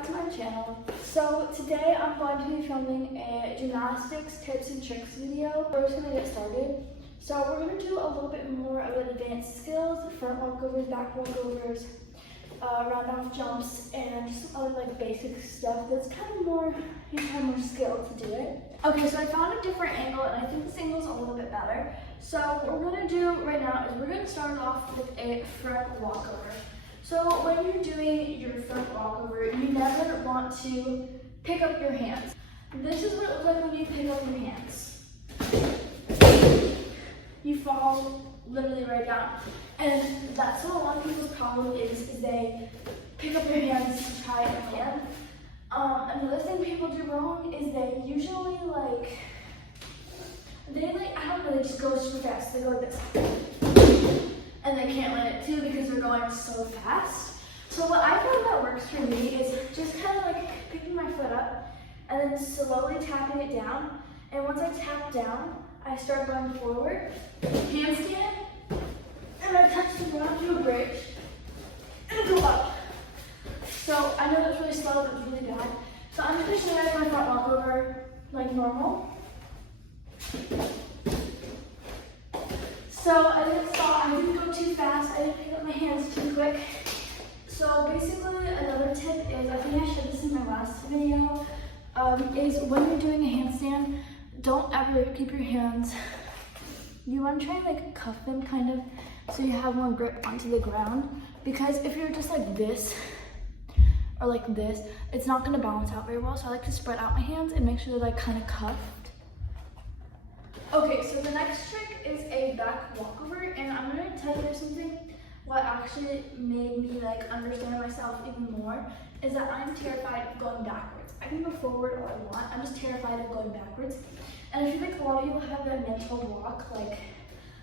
back to my channel. So today I'm going to be filming a gymnastics tips and tricks video. We're just going to get started. So we're going to do a little bit more of advanced skills, front walkovers, back walkovers, round off jumps, and just other like basic stuff that's kind of more, you have more skill to do it. Okay, so I found a different angle and I think this angle is a little bit better. So what we're going to do right now is we're going to start off with a front walkover. So when you're doing your front walkover, you never want to pick up your hands. This is what it looks like when you pick up your hands. You fall literally right down. And that's what a lot of people's problem is they pick up their hands to try and land. Another thing people do wrong is they usually I don't know, they just go super fast. They go like this. And they can't land it too because they're going so fast. So what I found that works for me is just kind of like picking my foot up and then slowly tapping it down. And once I tap down, I start going forward, handstand, and I touch the ground to a bridge, and go up. So I know that's really slow, but it's really bad. So I'm just gonna show you my front walkover like normal. So I didn't stop, I didn't go too fast, I didn't pick up my hands too quick. So basically another tip is, I think I showed this in my last video, is when you're doing a handstand, don't ever keep your hands, you want to try and like cuff them kind of so you have more grip onto the ground, because if you're just like this or like this, it's not going to balance out very well. So I like to spread out my hands and make sure they're like kind of cuffed. Okay, so the next trick is a back walkover, and I'm going to tell you something. What actually made me like understand myself even more is that I'm terrified of going backwards. I can go forward all I want, I'm just terrified of going backwards. And I feel like a lot of people have that mental block, like,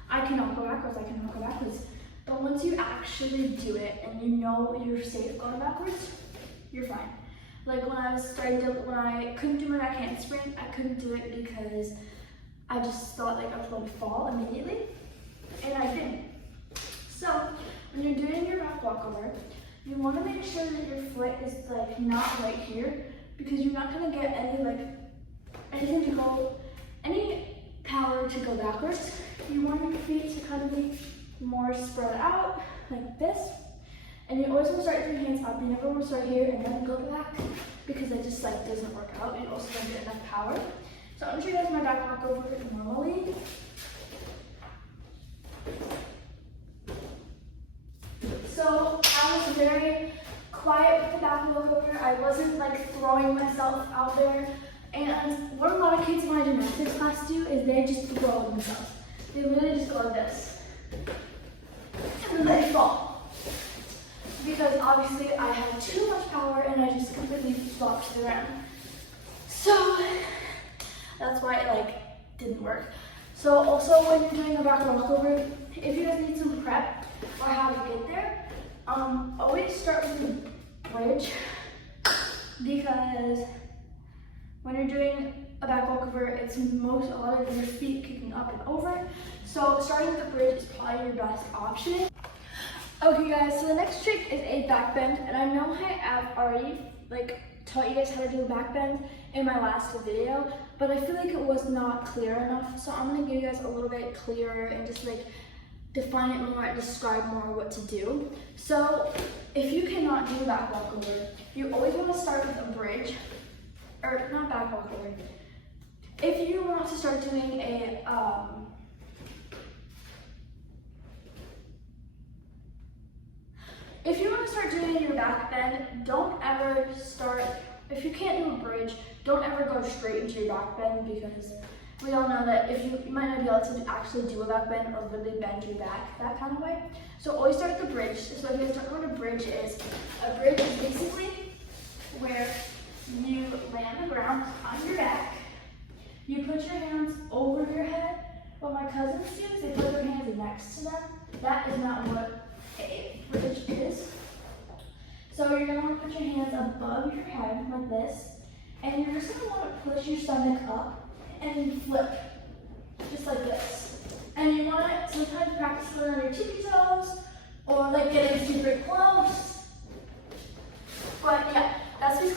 I cannot go backwards, I cannot go backwards. But once you actually do it and you know you're safe going backwards, you're fine. Like when I couldn't do my back handspring, I couldn't do it because I just thought like I was going to fall immediately, and I didn't. So when you're doing your back walkover, you want to make sure that your foot is like not right here, because you're not going to get any power to go backwards. You want your feet to kind of be more spread out like this, and you always want to start with your hands up. You never want to start here and then go back, because that just like doesn't work out. You also don't get enough power. So I'm going to show you guys my back walkover normally. So I was very quiet with the back walkover. I wasn't like throwing myself out there. And what a lot of kids in my gymnastics class do is they just throw themselves. They literally just go like this. And then they fall. Because obviously I had too much power and I just completely flopped to the ground. So that's why it like didn't work. So also when you're doing a back walkover, if you guys need some prep or how to get there, always start with the bridge, because when you're doing a back walkover, it's a lot of your feet kicking up and over. So starting with the bridge is probably your best option. Okay guys, so the next trick is a back bend, and I know I have already like taught you guys how to do a back bend in my last video, but I feel like it was not clear enough. So I'm gonna give you guys a little bit clearer and just like define it more and describe more what to do. So if you cannot do back walkover, you always want to start with a bridge, or not back walkover. If you want to start doing a if you want to start doing your back bend, don't ever start, if you can't do a bridge, don't ever go straight into your back bend, because we all know that if you might not be able to actually do a back bend or really bend your back that kind of way. So always start with the bridge. So if you start with a bridge is basically where you lay on the ground on your back, you put your hands over your head. What my cousins do is they put their hands next to them. That is not what a bridge is. So you're going to want to put your hands above your head like this, and you're just going to want to push your stomach up and flip, just like this. And you want to sometimes practice going on your tippy toes, or like getting super close. But yeah, that's basically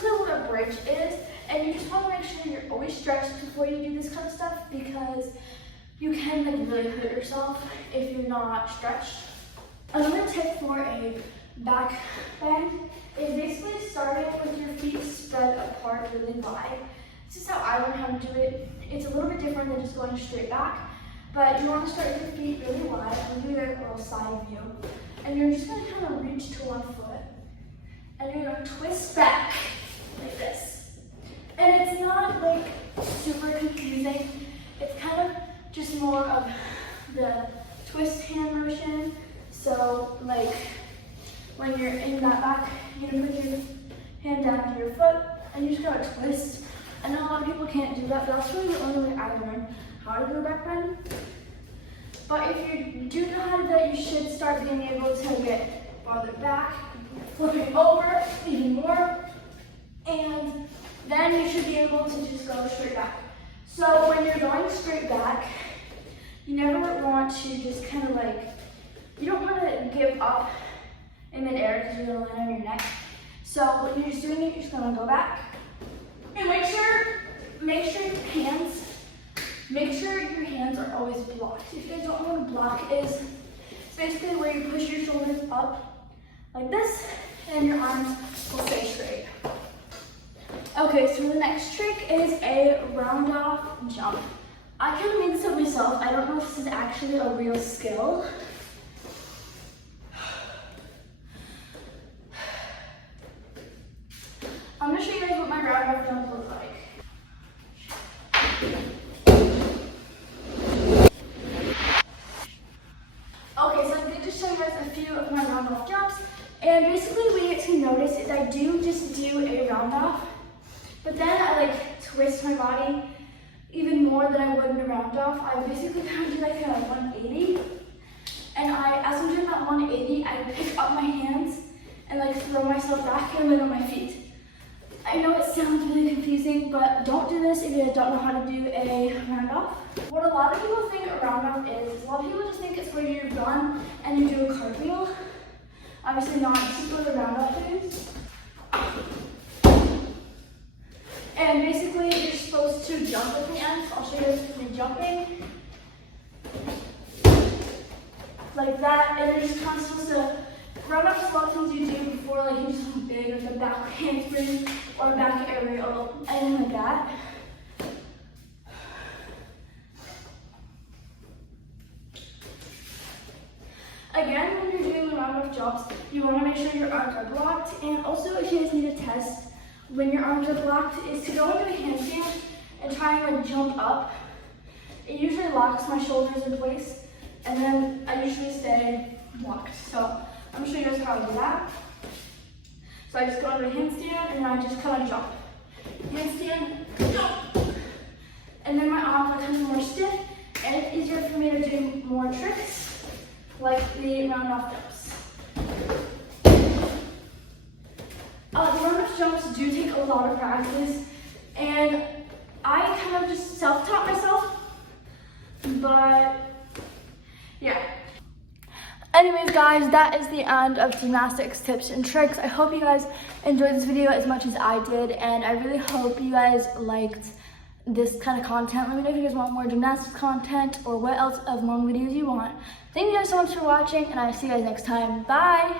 stretch before you do this kind of stuff because you can like really hurt yourself if you're not stretched. Another tip for a back bend is basically starting with your feet spread apart really wide. This is how I learned how to do it. It's a little bit different than just going straight back, but you want to start with your feet really wide and do a little side view. And you're just going to kind of reach to one foot and you're going to twist back like this. And it's not like super confusing. It's kind of just more of the twist hand motion. So like when you're in that back, you're gonna put your hand down to your foot and you just gotta twist. I know a lot of people can't do that, but that's really the only way I learned how to do a back bend. But if you do know how to do that, you should start being able to get farther back, flipping over even more, and then you should be able to just go straight back. So when you're going straight back, you never want to just kind of like, you don't want to give up in midair because you're going to land on your neck. So when you're just doing it, you're just going to go back. And make sure your hands are always blocked. If you guys don't know what a block is, it's basically where you push your shoulders up like this and your arms will stay straight. Okay, so the next trick is a round off jump. I kind of made this up myself. I don't know if this is actually a real skill. I'm going to show you guys what my round off jump looks like. Okay, so I did just show you guys a few of my round off jumps. And basically what you get to notice is I do just do a round off, but then I like twist my body even more than I would in a round off. I basically kind of do like a 180. And as I'm doing that 180, I pick up my hands and like throw myself back and land on my feet. I know it sounds really confusing, but don't do this if you don't know how to do a round off. What a lot of people think a round off is a lot of people just think it's where you run and you do a cartwheel. Obviously not, this is what a round off is. And basically you're supposed to jump at the end. I'll show you guys me jumping. Like that, and you're just kind of supposed to round off is a lot of things you do before, like you do something big, like a back handspring or a back aerial, anything like that. Again, when you're doing the round off jumps, you want to make sure your arms are blocked, and also if you guys need a test when your arms are blocked is to go into a handstand and try and like jump up. It usually locks my shoulders in place, and then I usually stay blocked. So I'm gonna show you guys how to do that. So I just go into a handstand and I just kind of jump. Handstand, jump. And then my arms are kind of more stiff and it's easier for me to do more tricks like the round off jumps. The round off jumps do take a lot of practice and I kind of just self-taught myself, but yeah. Anyways guys, that is the end of gymnastics tips and tricks. I hope you guys enjoyed this video as much as I did, and I really hope you guys liked this kind of content. Let me know if you guys want more gymnastics content or what else of more videos you want. Thank you guys so much for watching, and I'll see you guys next time. Bye!